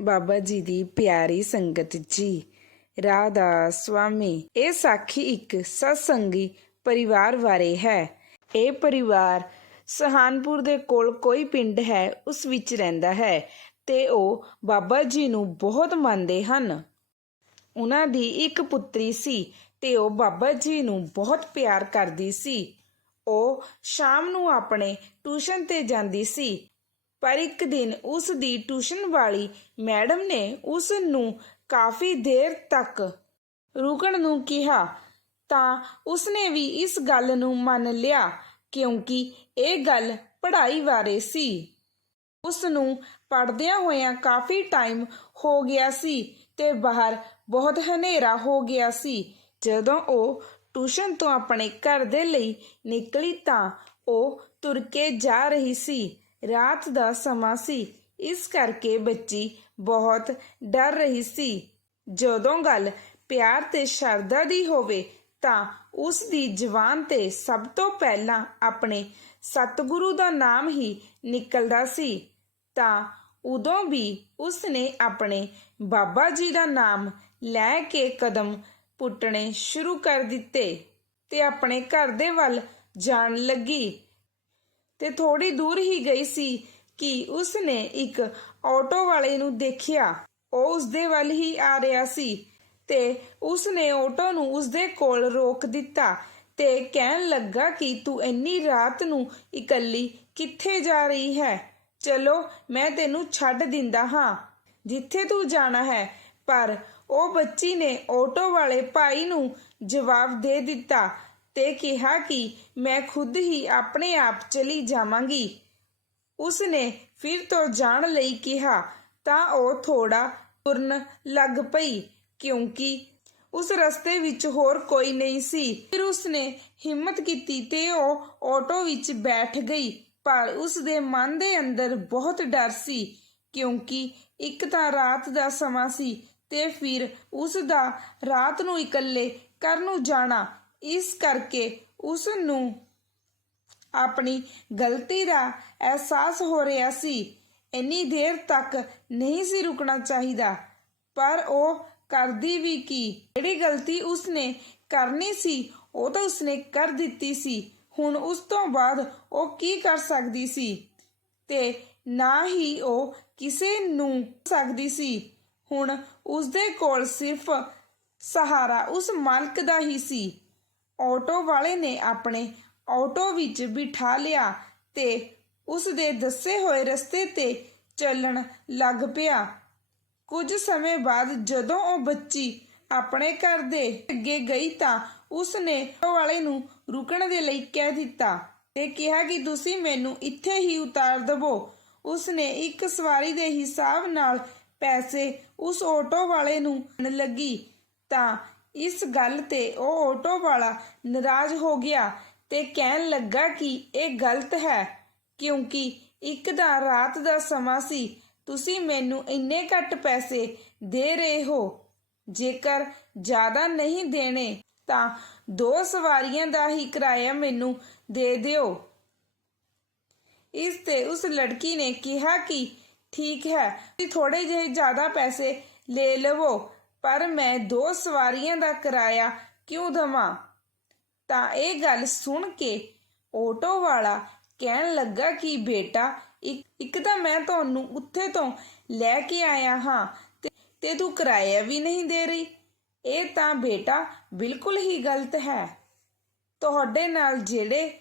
ਬਾਬਾ ਜੀ ਦੀ ਪਿਆਰੀ ਸੰਗਤ ਜੀ। ਰਾਧਾ ਸਵਾਮੀ ਇਹ ਸਾਖੀ ਇੱਕ ਸਤਸੰਗੀ ਪਰਿਵਾਰ ਬਾਰੇ ਹੈ। ਇਹ ਪਰਿਵਾਰ ਸਹਾਨਪੁਰ ਦੇ ਕੋਲ ਕੋਈ ਪਿੰਡ ਹੈ, ਉਸ ਵਿੱਚ ਰਹਿੰਦਾ ਹੈ ਤੇ ਉਹ ਬਾਬਾ ਜੀ ਨੂੰ ਬਹੁਤ ਮੰਨਦੇ ਹਨ। ਉਹਨਾਂ ਦੀ ਇੱਕ ਪੁੱਤਰੀ ਸੀ ਤੇ ਉਹ ਬਾਬਾ ਜੀ ਨੂੰ ਬਹੁਤ ਪਿਆਰ ਕਰਦੀ ਸੀ। ਉਹ ਸ਼ਾਮ ਨੂੰ ਆਪਣੇ ਟਿਊਸ਼ਨ ਤੇ ਜਾਂਦੀ ਸੀ ਪਰ ਇੱਕ ਦਿਨ ਉਸ ਦੀ ਟਿਊਸ਼ਨ ਵਾਲੀ ਮੈਡਮ ਨੇ ਉਸ ਨੂੰ ਕਾਫੀ ਦੇਰ ਤੱਕ ਰੁਕਣ ਨੂੰ ਕਿਹਾ ਤਾਂ ਉਸਨੇ ਵੀ ਇਸ ਗੱਲ ਨੂੰ ਮੰਨ ਲਿਆ ਕਿਉਂਕਿ ਇਹ ਗੱਲ ਪੜ੍ਹਾਈ ਬਾਰੇ ਸੀ। ਉਸ ਨੂੰ ਪੜਦਿਆਂ ਹੋਇਆਂ ਕਾਫੀ ਟਾਈਮ ਹੋ ਗਿਆ ਸੀ ਤੇ ਬਾਹਰ ਬਹੁਤ ਹਨੇਰਾ ਹੋ ਗਿਆ ਸੀ। ਜਦੋਂ ਉਹ ਟਿਊਸ਼ਨ ਤੋਂ ਆਪਣੇ ਘਰ ਦੇ ਲਈ ਨਿਕਲੀ ਤਾਂ ਉਹ ਤੁਰ ਕੇ ਜਾ ਰਹੀ ਸੀ। ਰਾਤ ਦਾ ਸਮਾਂ ਸੀ। ਇਸ ਕਰਕੇ ਬੱਚੀ ਬਹੁਤ ਡਰ ਰਹੀ ਸੀ। ਜਦੋਂ ਗੱਲ ਪਿਆਰ ਤੇ ਸ਼ਰਧਾ ਦੀ ਹੋਵੇ ਤਾਂ ਉਸ ਦੀ ਜ਼ੁਬਾਨ ਤੇ ਸਭ ਤੋਂ ਪਹਿਲਾਂ ਆਪਣੇ ਸਤਿਗੁਰੂ ਦਾ ਨਾਮ ਹੀ ਨਿਕਲਦਾ ਸੀ। ਤਾਂ ਉਦੋਂ ਵੀ ਉਸ ਨੇ ਆਪਣੇ ਬਾਬਾ ਜੀ ਦਾ ਨਾਮ ਲੈ ਕੇ ਕਦਮ ਪੁੱਟਣੇ ਸ਼ੁਰੂ ਕਰ ਦਿੱਤੇ ਤੇ ਆਪਣੇ ਘਰ ਦੇ ਵੱਲ ਜਾਣ ਲੱਗੀ। ਤੇ ਥੋੜੀ ਦੂਰ ਹੀ ਗਈ ਸੀ ਕਿ ਉਸ ਨੇ ਇੱਕ ਆਟੋ ਵਾਲੇ ਨੂੰ ਦੇਖਿਆ। ਉਹ ਉਸ ਦੇ ਵੱਲ ਹੀ ਆ ਰਿਹਾ ਸੀ ਤੇ ਉਸ ਨੇ ਆਟੋ ਨੂੰ ਉਸ ਦੇ ਕੋਲ ਰੋਕ ਦਿੱਤਾ ਤੇ ਕਹਿਣ ਲੱਗਾ ਕਿ ਤੂੰ ਇੰਨੀ ਰਾਤ ਨੂੰ ਇਕੱਲੀ ਕਿੱਥੇ ਜਾ ਰਹੀ ਹੈ? ਚਲੋ, ਮੈਂ ਤੈਨੂੰ ਛੱਡ ਦਿੰਦਾ ਹਾਂ, ਜਿੱਥੇ ਤੂੰ ਜਾਣਾ ਹੈ। ਪਰ ਉਹ ਬੱਚੀ ਨੇ ਆਟੋ ਵਾਲੇ ਭਾਈ ਨੂੰ ਜਵਾਬ ਦੇ ਦਿੱਤਾ। ਤੇ ਕਿਹਾ ਕਿ ਮੈਂ ਖੁਦ ਹੀ ਆਪਣੇ ਆਪ ਚਲੀ ਜਾਵਾਂਗੀ। ਉਸ ਨੇ ਫਿਰ ਤੋਂ ਜਾਣ ਲਈ ਕਿਹਾ, ਤਾਂ ਉਹ ਥੋੜਾ ਤੁਰਨ ਲੱਗ ਪਈ, ਕਿਉਂਕਿ ਉਸ ਰਸਤੇ ਵਿੱਚ ਹੋਰ ਕੋਈ ਨਹੀਂ ਸੀ। ਫਿਰ ਉਸ ਨੇ ਹਿੰਮਤ ਕੀਤੀ ਤੇ ਉਹ ਆਟੋ ਵਿੱਚ ਬੈਠ ਗਈ, ਪਰ ਉਸ ਦੇ ਮਨ ਦੇ ਅੰਦਰ ਬਹੁਤ ਡਰ ਸੀ, ਕਿਉਂਕਿ ਇੱਕ ਤਾਂ ਰਾਤ ਦਾ ਸਮਾਂ ਸੀ ਤੇ ਫਿਰ ਉਸ ਦਾ ਰਾਤ ਨੂੰ ਇਕੱਲੇ ਘਰ ਨੂੰ ਜਾਣਾ ਇਸ ਕਰਕੇ ਉਸ ਨੂੰ ਆਪਣੀ ਗਲਤੀ ਦਾ ਅਹਿਸਾਸ ਹੋ ਰਿਹਾ ਸੀ। ਇੰਨੀ ਦੇਰ ਤੱਕ ਨਹੀਂ ਸੀ ਰੁਕਣਾ ਚਾਹੀਦਾ। ਪਰ ਉਹ ਕਰਦੀ ਵੀ ਕੀ? ਜਿਹੜੀ ਗਲਤੀ ਉਸਨੇ ਕਰਨੀ ਸੀ, ਉਹ ਤਾਂ ਉਸਨੇ ਕਰ ਦਿੱਤੀ ਸੀ। ਹੁਣ ਉਸ ਤੋਂ ਬਾਅਦ ਉਹ ਕੀ ਕਰ ਸਕਦੀ ਸੀ? ਤੇ ਨਾ ਹੀ ਉਹ ਕਿਸੇ ਨੂੰ ਸਕਦੀ ਸੀ। ਹੁਣ ਉਸ ਦੇ ਕੋਲ ਸਿਰਫ ਸਹਾਰਾ ਉਸ ਮਾਲਕ ਦਾ ਹੀ ਸੀ। ਆਟੋ ਵਾਲੇ ਨੇ ਆਪਣੇ ਆਟੋ ਵਿੱਚ ਬਿਠਾ ਲਿਆ ਤੇ ਉਸ ਦੇ ਦੱਸੇ ਹੋਏ ਰਸਤੇ ਤੇ ਚੱਲਣ ਲੱਗ ਪਿਆ। ਕੁਝ ਸਮੇਂ ਬਾਅਦ ਜਦੋਂ ਉਹ ਬੱਚੀ ਆਪਣੇ ਘਰ ਦੇ ਅੱਗੇ ਗਈ ਤਾਂ ਉਸ ਨੇ ਆਟੋ ਵਾਲੇ ਨੂੰ ਰੁਕਣ ਦੇ ਲਈ ਕਹਿ ਦਿੱਤਾ ਤੇ ਕਿਹਾ ਕਿ ਤੁਸੀਂ ਮੈਨੂੰ ਇੱਥੇ ਹੀ ਉਤਾਰ ਦਵੋ। ਉਸ ਨੇ ਇੱਕ ਸਵਾਰੀ ਦੇ ਹਿਸਾਬ ਨਾਲ ਪੈਸੇ ਉਸ ਆਟੋ ਵਾਲੇ ਨੂੰ ਲੱਗੀ ਤਾਂ ਇਸ ਗੱਲ ਤੇ ਉਹ ਆਟੋ ਵਾਲਾ ਨਾਰਾਜ਼ ਹੋ ਗਿਆ ਤੇ ਕਹਿਣ ਲੱਗਾ ਕਿ ਇਹ ਗਲਤ ਹੈ, ਕਿਉਂਕਿ ਇੱਕ ਤਾਂ ਰਾਤ ਦਾ ਸਮਾਂ ਸੀ, ਤੁਸੀਂ ਮੈਨੂੰ ਇੰਨੇ ਘੱਟ ਪੈਸੇ ਦੇ ਰਹੇ ਹੋ। ਜੇਕਰ ਜ਼ਿਆਦਾ ਨਹੀਂ ਦੇਣੇ, ਤਾਂ ਦੋ ਸਵਾਰੀਆਂ ਦਾ ਹੀ ਕਿਰਾਇਆ ਮੈਨੂੰ ਦੇ ਦਿਓ। ਇਸ ਤੇ ਉਸ ਲੜਕੀ ਨੇ ਕਿਹਾ ਕਿ ਠੀਕ ਹੈ, ਤੁਸੀਂ ਥੋੜੇ ਜਿਹੇ ਜ਼ਿਆਦਾ ਪੈਸੇ ਲੈ ਲਵੋ। ਪਰ ਮੈਂ ਦੋ ਸਵਾਰੀਆਂ ਦਾ ਕਿਰਾਇਆ ਕਿਉਂ ਦਵਾਂ? ਤਾਂ ਇਹ ਗੱਲ ਸੁਣ ਕੇ ਆਟੋ ਵਾਲਾ ਕਹਿਣ ਲੱਗਾ ਕਿ ਬੇਟਾ, ਇੱਕ ਤਾਂ ਮੈਂ ਤੁਹਾਨੂੰ ਉੱਥੇ ਤੋਂ ਲੈ ਕੇ ਆਇਆ ਹਾਂ ਤੇ ਤੂੰ ਕਿਰਾਇਆ ਵੀ ਨਹੀਂ ਦੇ ਰਹੀ। ਇਹ ਤਾਂ ਬੇਟਾ ਬਿਲਕੁਲ ਹੀ ਗਲਤ ਹੈ। ਤੁਹਾਡੇ ਨਾਲ ਜਿਹੜੇ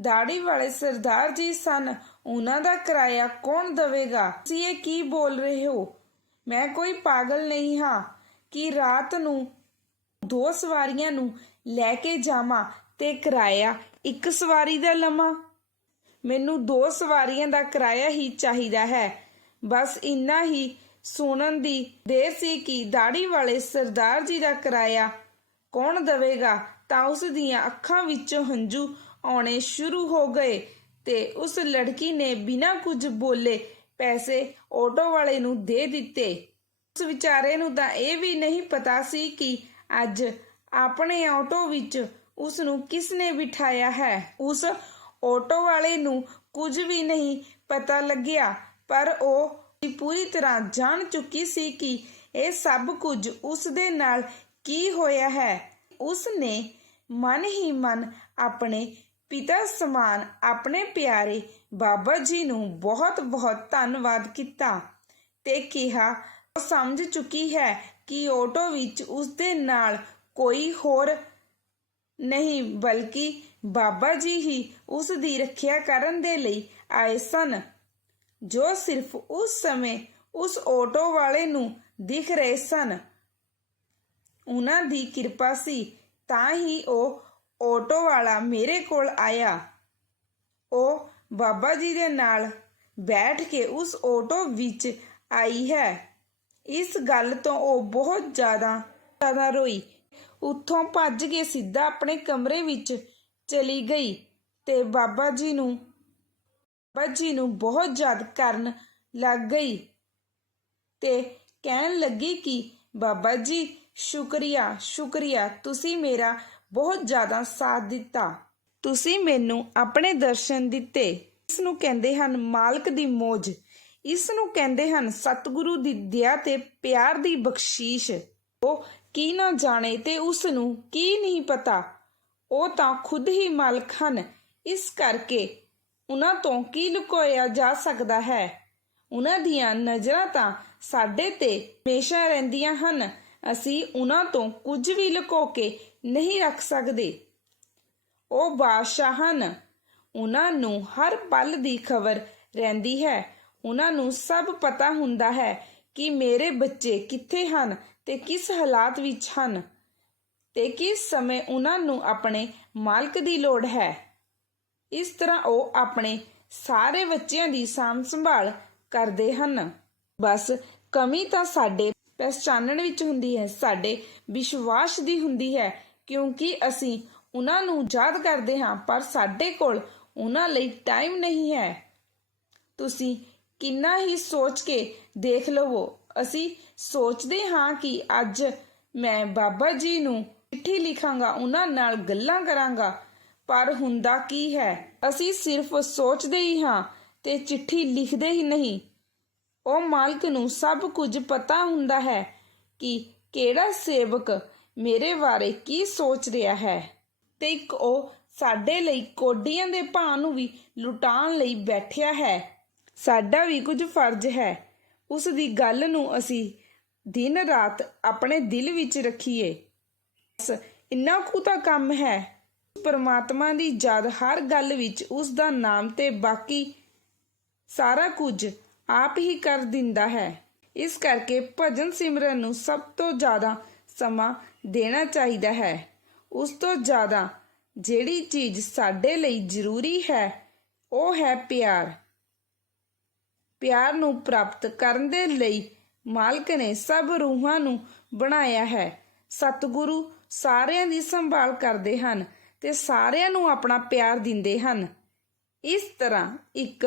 ਦਾੜੀ ਵਾਲੇ ਸਰਦਾਰ ਜੀ ਸਨ, ਉਹਨਾਂ ਦਾ ਕਿਰਾਇਆ ਕੌਣ ਦੇਵੇਗਾ? ਤੁਸੀਂ ਇਹ ਕੀ ਬੋਲ ਰਹੇ ਹੋ? ਮੈਂ ਕੋਈ ਪਾਗਲ ਨਹੀਂ ਹਾਂ। ਕਿ ਰਾਤ ਨੂੰ ਦੋ ਸਵਾਰੀਆਂ ਨੂੰ ਲੈ ਕੇ ਜਾਵਾਂ ਤੇ ਕਿਰਾਇਆ ਇੱਕ ਸਵਾਰੀ ਦਾ ਲਵਾਂ। ਮੈਨੂੰ ਦੋ ਸਵਾਰੀਆਂ ਦਾ ਕਿਰਾਇਆ ਹੀ ਚਾਹੀਦਾ ਹੈ। ਬਸ ਇੰਨਾ ਹੀ ਸੁਣਨ ਦੀ ਦੇਰ ਸੀ ਕਿ ਦਾੜੀ ਵਾਲੇ ਸਰਦਾਰ ਜੀ ਦਾ ਕਿਰਾਇਆ ਕੌਣ ਦੇਵੇਗਾ? ਤਾਂ ਉਸ ਦੀਆਂ ਅੱਖਾਂ ਵਿੱਚੋਂ ਹੰਝੂ ਆਉਣੇ ਸ਼ੁਰੂ ਹੋ ਗਏ ਤੇ ਉਸ ਲੜਕੀ ਨੇ ਬਿਨਾਂ ਕੁਝ ਬੋਲੇ ਪੈਸੇ ਆਟੋ ਵਾਲੇ ਨੂੰ ਦੇ ਦਿੱਤੇ। ਉਸ ਵਿਚਾਰੇ ਨੂੰ ਤਾਂ ਇਹ ਵੀ ਨਹੀਂ ਪਤਾ ਸੀ ਕਿ ਅੱਜ ਆਪਣੇ ਆਟੋ ਵਿੱਚ ਉਸ ਨੂੰ ਕਿਸ ਨੇ ਬਿਠਾਇਆ ਹੈ। ਉਸ ਆਟੋ ਵਾਲੇ ਨੂੰ ਕੁਝ ਵੀ ਨਹੀਂ ਪਤਾ ਲੱਗਿਆ, ਪਰ ਉਹ ਪੂਰੀ ਤਰ੍ਹਾਂ ਜਾਣ ਚੁੱਕੀ ਸੀ ਕਿ ਇਹ ਸਭ ਕੁਝ ਉਸ ਦੇ ਨਾਲ ਕੀ ਹੋਇਆ ਹੈ। ਉਸ ਨੇ ਮਨ ਹੀ ਮਨ ਆਪਣੇ ਪਿਤਾ ਸਮਾਨ ਆਪਣੇ ਪਿਆਰੇ ਬਾਬਾ ਜੀ ਨੂੰ ਬਹੁਤ ਬਹੁਤ ਧੰਨਵਾਦ ਕੀਤਾ ਤੇ ਕਿਹਾ ਸਮਝ ਚੁੱਕੀ ਹੈ ਕਿ ਆਟੋ ਵਿੱਚ ਉਸ ਦੇ ਨਾਲ ਕੋਈ ਹੋਰ ਨਹੀਂ, ਬਲਕਿ ਬਾਬਾ ਜੀ ਹੀ ਉਸ ਦੀ ਰੱਖਿਆ ਕਰਨ ਦੇ ਲਈ ਆਏ ਸਨ। ਜੋ ਸਿਰਫ ਉਸ ਸਮੇਂ ਉਸ ਆਟੋ ਵਾਲੇ ਨੂੰ ਦਿਖ ਰਹੇ ਸਨ। ਉਹਨਾਂ ਦੀ ਕਿਰਪਾ ਸੀ, ਤਾਂ ਹੀ ਉਹ ਆਟੋ ਵਾਲਾ ਮੇਰੇ ਕੋਲ ਆਇਆ। ਉਹ ਬਾਬਾ ਜੀ ਦੇ ਨਾਲ ਬੈਠ ਕੇ ਉਸ ਆਟੋ ਵਿੱਚ ਆਈ ਹੈ। ਇਸ ਗੱਲ ਤੋਂ ਉਹ ਬਹੁਤ ਜ਼ਿਆਦਾ ਜ਼ਿਆਦਾ ਰੋਈ। ਉੱਥੋਂ ਭੱਜ ਕੇ ਸਿੱਧਾ ਆਪਣੇ ਕਮਰੇ ਵਿੱਚ ਚਲੀ ਗਈ ਤੇ ਬਾਬਾ ਜੀ ਨੂੰ, ਬਾਬਾ ਜੀ ਨੂੰ ਬਹੁਤ ਯਾਦ ਕਰਨ ਲੱਗ ਗਈ ਤੇ ਕਹਿਣ ਲੱਗੀ ਕਿ, ਬਾਬਾ ਜੀ, ਸ਼ੁਕਰੀਆ ਸ਼ੁਕਰੀਆ, ਤੁਸੀਂ ਮੇਰਾ ਬਹੁਤ ਜ਼ਿਆਦਾ ਸਾਥ ਦਿੱਤਾ। ਤੁਸੀਂ ਮੈਨੂੰ ਆਪਣੇ ਦਰਸ਼ਨ ਦਿੱਤੇ। ਇਸ ਨੂੰ ਕਹਿੰਦੇ ਹਨ ਮਾਲਕ ਦੀ ਮੋਜ। ਇਸ ਨੂੰ ਕਹਿੰਦੇ ਹਨ, ਸਤਿਗੁਰੂ ਦੀ ਦਇਆ ਤੇ ਪਿਆਰ ਦੀ ਬਖਸ਼ੀਸ਼। ਉਹ ਕੀ ਨਾ ਜਾਣੇ ਤੇ ਉਸ ਨੂੰ ਕੀ ਨਹੀਂ ਪਤਾ। ਉਹ ਤਾਂ ਖੁਦ ਹੀ ਮਾਲਕ ਹਨ। ਇਸ ਕਰਕੇ ਉਹਨਾਂ ਤੋਂ ਕੀ ਲੁਕੋਇਆ ਜਾ ਸਕਦਾ ਹੈ? ਉਹਨਾਂ ਦੀਆਂ ਨਜ਼ਰਾਂ ਤਾਂ ਸਾਡੇ ਤੇ ਹਮੇਸ਼ਾ ਰਹਿੰਦੀਆਂ ਹਨ। ਅਸੀਂ ਉਹਨਾਂ ਤੋਂ ਕੁਝ ਵੀ ਲੁਕੋ ਕੇ ਨਹੀਂ ਰੱਖ ਸਕਦੇ। ਉਹ ਬਾਦਸ਼ਾਹ ਹਨ। ਉਹਨਾਂ ਨੂੰ ਹਰ ਪਲ ਦੀ ਖਬਰ ਰਹਿੰਦੀ ਹੈ। ਉਹਨਾਂ ਨੂੰ ਸਭ ਪਤਾ ਹੁੰਦਾ ਹੈ ਕਿ ਮੇਰੇ ਬੱਚੇ ਕਿੱਥੇ ਹਨ ਤੇ ਕਿਸ ਹਾਲਾਤ ਵਿੱਚ ਹਨ ਤੇ ਕਿਸ ਸਮੇਂ ਉਹਨਾਂ ਨੂੰ ਆਪਣੇ ਮਾਲਕ ਦੀ ਲੋੜ ਹੈ। ਇਸ ਤਰ੍ਹਾਂ ਉਹ ਆਪਣੇ ਸਾਰੇ ਬੱਚਿਆਂ ਦੀ ਸਾਂਭ ਸੰਭਾਲ ਕਰਦੇ ਹਨ। ਬਸ ਕਮੀ ਤਾਂ ਸਾਡੇ ਪਛਾਣਨ ਵਿੱਚ ਹੁੰਦੀ ਹੈ, ਸਾਡੇ ਵਿਸ਼ਵਾਸ ਦੀ ਹੁੰਦੀ ਹੈ, ਕਿਉਂਕਿ ਅਸੀਂ ਉਹਨਾਂ ਨੂੰ ਯਾਦ ਕਰਦੇ ਹਾਂ, ਪਰ ਸਾਡੇ ਕੋਲ ਉਹਨਾਂ ਲਈ ਟਾਈਮ ਨਹੀਂ ਹੈ। ਤੁਸੀਂ ਕਿੰਨਾ ਹੀ ਸੋਚ ਕੇ ਦੇਖ ਲਵੋ। ਅਸੀਂ ਸੋਚਦੇ ਹਾਂ ਕਿ ਅੱਜ ਮੈਂ ਬਾਬਾ ਜੀ ਨੂੰ ਚਿੱਠੀ ਲਿਖਾਂਗਾ, ਉਹਨਾਂ ਨਾਲ ਗੱਲਾਂ ਕਰਾਂਗਾ, ਪਰ ਹੁੰਦਾ ਕੀ ਹੈ? ਅਸੀਂ ਸਿਰਫ ਸੋਚਦੇ ਹੀ ਹਾਂ ਤੇ ਚਿੱਠੀ ਲਿਖਦੇ ਹੀ ਨਹੀਂ। ਉਹ ਮਾਲਕ ਨੂੰ ਸਭ ਕੁਝ ਪਤਾ ਹੁੰਦਾ ਹੈ ਕਿ ਕਿਹੜਾ ਸੇਵਕ ਮੇਰੇ ਬਾਰੇ ਕੀ ਸੋਚ ਰਿਹਾ ਹੈ ਤੇ ਇੱਕ ਉਹ ਸਾਡੇ ਲਈ ਕੋਡੀਆਂ ਦੇ ਭਾਅ ਨੂੰ ਵੀ ਲੁਟਾਉਣ ਲਈ ਬੈਠਿਆ ਹੈ। ਸਾਡਾ ਵੀ ਕੁਝ ਫਰਜ਼ ਹੈ। ਉਸ ਦੀ ਗੱਲ ਨੂੰ ਅਸੀਂ ਦਿਨ ਰਾਤ ਆਪਣੇ ਦਿਲ ਵਿੱਚ ਰੱਖੀਏ। ਬਸ ਇੰਨਾ ਕੁ ਤਾਂ ਕੰਮ ਹੈ। ਪਰਮਾਤਮਾ ਦੀ ਯਾਦ ਹਰ ਗੱਲ ਵਿੱਚ ਉਸ ਦਾ ਨਾਮ ਤੇ ਬਾਕੀ ਸਾਰਾ ਕੁਝ ਆਪ ਹੀ ਕਰ ਦਿੰਦਾ ਹੈ। ਇਸ ਕਰਕੇ ਭਜਨ ਸਿਮਰਨ ਨੂੰ ਸਭ ਤੋਂ ਜ਼ਿਆਦਾ ਸਮਾਂ ਦੇਣਾ ਚਾਹੀਦਾ ਹੈ। ਉਸ ਤੋਂ ਜ਼ਿਆਦਾ ਜਿਹੜੀ ਚੀਜ਼ ਸਾਡੇ ਲਈ ਜ਼ਰੂਰੀ ਹੈ, ਉਹ ਹੈ ਪਿਆਰ। ਪਿਆਰ ਨੂੰ ਪ੍ਰਾਪਤ ਕਰਨ ਦੇ ਲਈ ਮਾਲਕ ਨੇ ਸਭ ਰੂਹਾਂ ਨੂੰ ਬਣਾਇਆ ਹੈ। ਸਤਿਗੁਰੂ ਸਾਰਿਆਂ ਦੀ ਸੰਭਾਲ ਕਰਦੇ ਹਨ ਤੇ ਸਾਰਿਆਂ ਨੂੰ ਆਪਣਾ ਪਿਆਰ ਦਿੰਦੇ ਹਨ। ਇਸ ਤਰ੍ਹਾਂ ਇੱਕ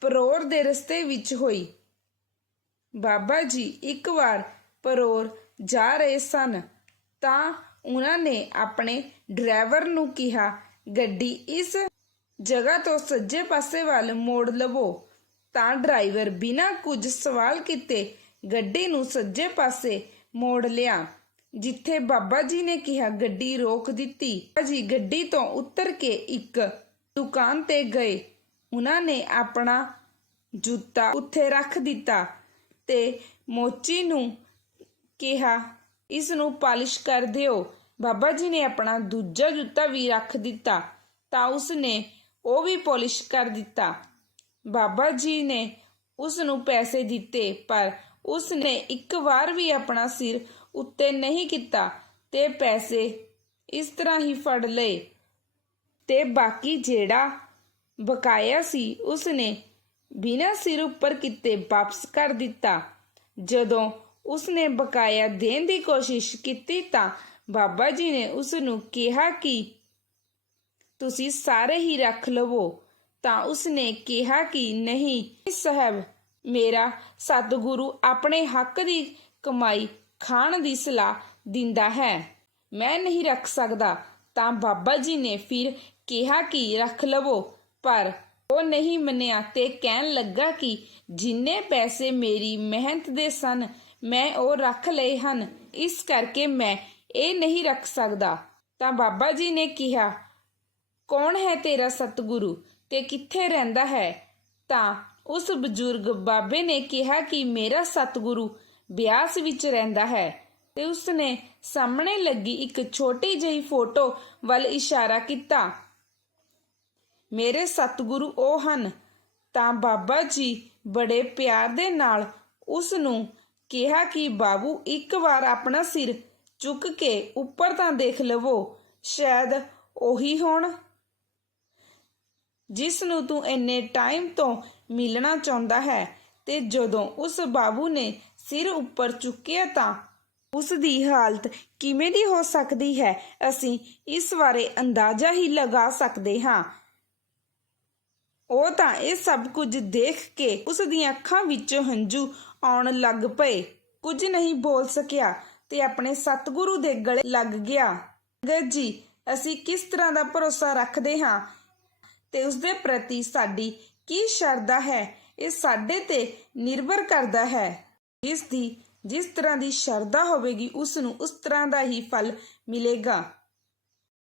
ਪਰੋਰ ਦੇ ਰਸਤੇ ਵਿੱਚ ਹੋਈ। ਬਾਬਾ ਜੀ ਇੱਕ ਵਾਰ ਪਰੋਰ ਜਾ ਰਹੇ ਸਨ ਤਾਂ ਉਹਨਾਂ ਨੇ ਆਪਣੇ ਡਰਾਈਵਰ ਨੂੰ ਕਿਹਾ, ਗੱਡੀ ਇਸ ਜਗ੍ਹਾ ਤੋਂ ਸੱਜੇ ਪਾਸੇ ਵੱਲ ਮੋੜ ਲਵੋ। ਤਾਂ ਡਰਾਈਵਰ ਬਿਨਾਂ ਕੁਝ ਸਵਾਲ ਕੀਤੇ ਗੱਡੀ ਨੂੰ ਸੱਜੇ ਪਾਸੇ ਮੋੜ ਲਿਆ, ਜਿੱਥੇ ਬਾਬਾ ਜੀ ਨੇ ਕਿਹਾ ਗੱਡੀ ਰੋਕ ਦਿੱਤੀ। ਜੀ ਗੱਡੀ ਤੋਂ ਉਤਰ ਕੇ ਇੱਕ ਦੁਕਾਨ ਤੇ ਗਏ। ਉਹਨਾਂ ਨੇ ਆਪਣਾ ਜੁੱਤਾ ਉੱਥੇ ਰੱਖ ਦਿੱਤਾ ਤੇ ਮੋਚੀ ਨੂੰ ਕਿਹਾ ਇਸ ਨੂੰ ਪਾਲਿਸ਼ ਕਰ ਦਿਓ। ਬਾਬਾ ਜੀ ਨੇ ਆਪਣਾ ਦੂਜਾ ਜੁੱਤਾ ਵੀ ਰੱਖ ਦਿੱਤਾ ਤਾਂ ਉਸ ਨੇ ਉਹ ਵੀ ਪਾਲਿਸ਼ ਕਰ ਦਿੱਤਾ। ਬਾਬਾ ਜੀ ਨੇ ਉਸ ਨੂੰ ਪੈਸੇ ਦਿੱਤੇ, ਪਰ ਉਸ ਨੇ ਇੱਕ ਵਾਰ ਵੀ ਆਪਣਾ ਸਿਰ ਉੱਤੇ ਨਹੀਂ ਕੀਤਾ ਤੇ ਪੈਸੇ ਇਸ ਤਰ੍ਹਾਂ ਹੀ ਫੜ ਲਏ। ਤੇ ਬਾਕੀ ਜਿਹੜਾ ਬਕਾਇਆ ਸੀ ਉਸ ਨੇ ਬਿਨਾਂ ਸਿਰ ਉੱਪਰ ਕੀਤੇ ਵਾਪਸ ਕਰ ਦਿੱਤਾ। ਜਦੋਂ ਉਸ ਨੇ ਬਕਾਇਆ ਦੇਣ ਦੀ ਕੋਸ਼ਿਸ਼ ਕੀਤੀ ਤਾਂ ਬਾਬਾ ਜੀ ਨੇ ਉਸ ਨੂੰ ਕਿਹਾ ਕਿ ਤੁਸੀਂ ਸਾਰੇ ਹੀ ਰੱਖ ਲਵੋ। ਤਾਂ ਉਸਨੇ ਕਿਹਾ ਕਿ ਨਹੀਂ ਸਾਹਿਬ, ਮੇਰਾ ਸਤਿਗੁਰੂ ਆਪਣੇ ਹੱਕ ਦੀ ਕਮਾਈ ਖਾਣ ਦੀ ਸਲਾਹ ਦਿੰਦਾ ਹੈ। ਮੈਂ ਨਹੀਂ ਰੱਖ ਸਕਦਾ। ਤਾਂ ਬਾਬਾ ਜੀ ਨੇ ਫਿਰ ਕਿਹਾ ਕਿ ਰੱਖ ਲਵੋ, ਪਰ ਉਹ ਨਹੀਂ ਮੰਨਿਆ ਤੇ ਕਹਿਣ ਲੱਗਾ ਕਿ ਜਿੰਨੇ ਪੈਸੇ ਮੇਰੀ ਮਿਹਨਤ ਦੇ ਸਨ, ਮੈਂ ਉਹ ਰੱਖ ਲਏ ਹਨ। ਇਸ ਕਰਕੇ ਮੈਂ ਇਹ ਨਹੀਂ ਰੱਖ ਸਕਦਾ। ਤਾਂ ਬਾਬਾ ਜੀ ਨੇ ਕਿਹਾ, ਕੌਣ ਹੈ ਤੇਰਾ ਸਤਿਗੁਰੂ? ਤੇ ਕਿੱਥੇ ਰਹਿੰਦਾ ਹੈ? ਤਾਂ ਉਸ ਬਜ਼ੁਰਗ ਬਾਬੇ ਨੇ ਕਿਹਾ ਕਿ ਮੇਰਾ ਸਤਿਗੁਰੂ ਬਿਆਸ ਵਿੱਚ ਰਹਿੰਦਾ ਹੈ। ਤੇ ਉਸਨੇ ਸਾਹਮਣੇ ਲੱਗੀ ਇੱਕ ਛੋਟੀ ਜਿਹੀ ਫੋਟੋ ਵੱਲ ਇਸ਼ਾਰਾ ਕੀਤਾ। ਮੇਰੇ ਸਤਿਗੁਰੂ ਉਹ ਹਨ। ਤਾਂ ਬਾਬਾ ਜੀ ਬੜੇ ਪਿਆਰ ਦੇ ਨਾਲ ਉਸ ਨੂੰ ਕਿਹਾ ਕਿ ਬਾਬੂ ਇੱਕ ਵਾਰ ਆਪਣਾ ਸਿਰ ਚੁੱਕ ਕੇ ਉੱਪਰ ਤਾਂ ਦੇਖ ਲਵੋ, ਸ਼ਾਇਦ ਉਹੀ ਹੋਣ। ਜਿਸ ਨੂੰ ਤੂੰ ਇੰਨੇ ਟਾਈਮ ਤੋਂ ਮਿਲਣਾ ਚਾਹੁੰਦਾ ਹੈ ਤੇ ਜਦੋਂ ਉਸ ਬਾਬੂ ਨੇ ਸਿਰ ਉੱਪਰ ਚੁੱਕਿਆ ਤਾਂ ਉਸ ਦੀ ਹਾਲਤ ਕਿਵੇਂ ਦੀ ਹੋ ਸਕਦੀ ਹੈ, ਅਸੀਂ ਇਸ ਬਾਰੇ ਅੰਦਾਜ਼ਾ ਹੀ ਲਗਾ ਸਕਦੇ ਹਾਂ। ਉਹ ਤਾਂ ਇਹ ਸਭ ਕੁਝ ਦੇਖ ਕੇ ਉਸ ਦੀਆਂ ਅੱਖਾਂ ਵਿੱਚੋਂ ਹੰਝੂ ਆਉਣ ਲੱਗ ਪਏ। ਕੁਝ ਨਹੀਂ ਬੋਲ ਸਕਿਆ ਤੇ ਆਪਣੇ ਸਤਿਗੁਰੂ ਦੇ ਗਲੇ ਲੱਗ ਗਿਆ। ਗਰ ਜੀ, ਅਸੀਂ ਕਿਸ ਤਰ੍ਹਾਂ ਦਾ ਭਰੋਸਾ ਰੱਖਦੇ ਹਾਂ? ਤੇ ਉਸ ਦੇ ਪ੍ਰਤੀ ਸਾਡੀ ਕੀ ਸ਼ਰਧਾ ਹੈ, ਇਹ ਸਾਡੇ ਤੇ ਨਿਰਭਰ ਕਰਦਾ ਹੈ। ਜਿਸ ਦੀ ਜਿਸ ਤਰ੍ਹਾਂ ਦੀ ਸ਼ਰਧਾ ਹੋਵੇਗੀ ਉਸ ਨੂੰ ਉਸ ਤਰ੍ਹਾਂ ਦਾ ਹੀ ਫਲ ਮਿਲੇਗਾ।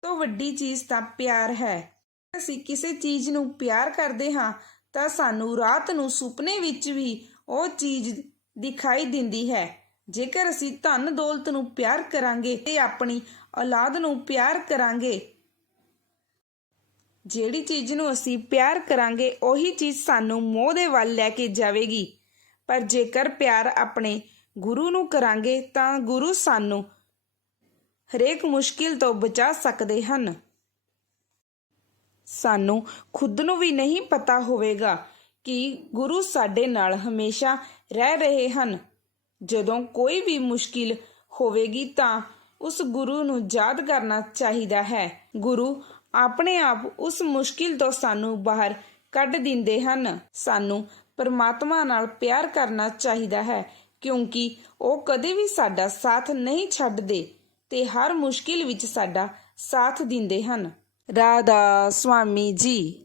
ਤੋਂ ਵੱਡੀ ਚੀਜ਼ ਤਾਂ ਪਿਆਰ ਹੈ। ਅਸੀਂ ਕਿਸੇ ਚੀਜ਼ ਨੂੰ ਪਿਆਰ ਕਰਦੇ ਹਾਂ, ਤਾਂ ਸਾਨੂੰ ਰਾਤ ਨੂੰ ਸੁਪਨੇ ਵਿੱਚ ਵੀ ਉਹ ਚੀਜ਼ ਦਿਖਾਈ ਦਿੰਦੀ ਹੈ। ਜੇਕਰ ਅਸੀਂ ਧਨ ਦੌਲਤ ਨੂੰ ਪਿਆਰ ਕਰਾਂਗੇ ਤੇ ਆਪਣੀ ਔਲਾਦ ਨੂੰ ਪਿਆਰ ਕਰਾਂਗੇ ਜਿਹੜੀ ਚੀਜ਼ ਨੂੰ ਅਸੀਂ ਪਿਆਰ ਕਰਾਂਗੇ, ਉਹੀ ਚੀਜ਼ ਸਾਨੂੰ ਮੋਹ ਦੇ ਵੱਲ ਲੈ ਕੇ ਜਾਵੇਗੀ। ਪਰ ਜੇਕਰ ਪਿਆਰ ਆਪਣੇ ਗੁਰੂ ਨੂੰ ਕਰਾਂਗੇ, ਤਾਂ ਗੁਰੂ ਸਾਨੂੰ ਹਰੇਕ ਮੁਸ਼ਕਿਲ ਤੋਂ ਬਚਾ ਸਕਦੇ ਹਨ। ਸਾਨੂੰ ਖੁਦ ਨੂੰ ਵੀ ਨਹੀਂ ਪਤਾ ਹੋਵੇਗਾ ਕਿ ਗੁਰੂ ਸਾਡੇ ਨਾਲ ਹਮੇਸ਼ਾ ਰਹਿ ਰਹੇ ਹਨ। ਜਦੋਂ ਕੋਈ ਵੀ ਮੁਸ਼ਕਿਲ ਹੋਵੇਗੀ, ਤਾਂ ਉਸ ਗੁਰੂ ਨੂੰ ਯਾਦ ਕਰਨਾ ਚਾਹੀਦਾ ਹੈ। ਗੁਰੂ ਆਪਣੇ ਆਪ ਉਸ ਮੁਸ਼ਕਿਲ ਤੋਂ ਸਾਨੂੰ ਬਾਹਰ ਕੱਢ ਦਿੰਦੇ ਹਨ। ਸਾਨੂੰ ਪਰਮਾਤਮਾ ਨਾਲ ਪਿਆਰ ਕਰਨਾ ਚਾਹੀਦਾ ਹੈ, ਕਿਉਂਕਿ ਉਹ ਕਦੇ ਵੀ ਸਾਡਾ ਸਾਥ ਨਹੀਂ ਛੱਡਦੇ ਤੇ ਹਰ ਮੁਸ਼ਕਿਲ ਵਿੱਚ ਸਾਡਾ ਸਾਥ ਦਿੰਦੇ ਹਨ। ਰਾਧਾ ਸੁਆਮੀ ਜੀ।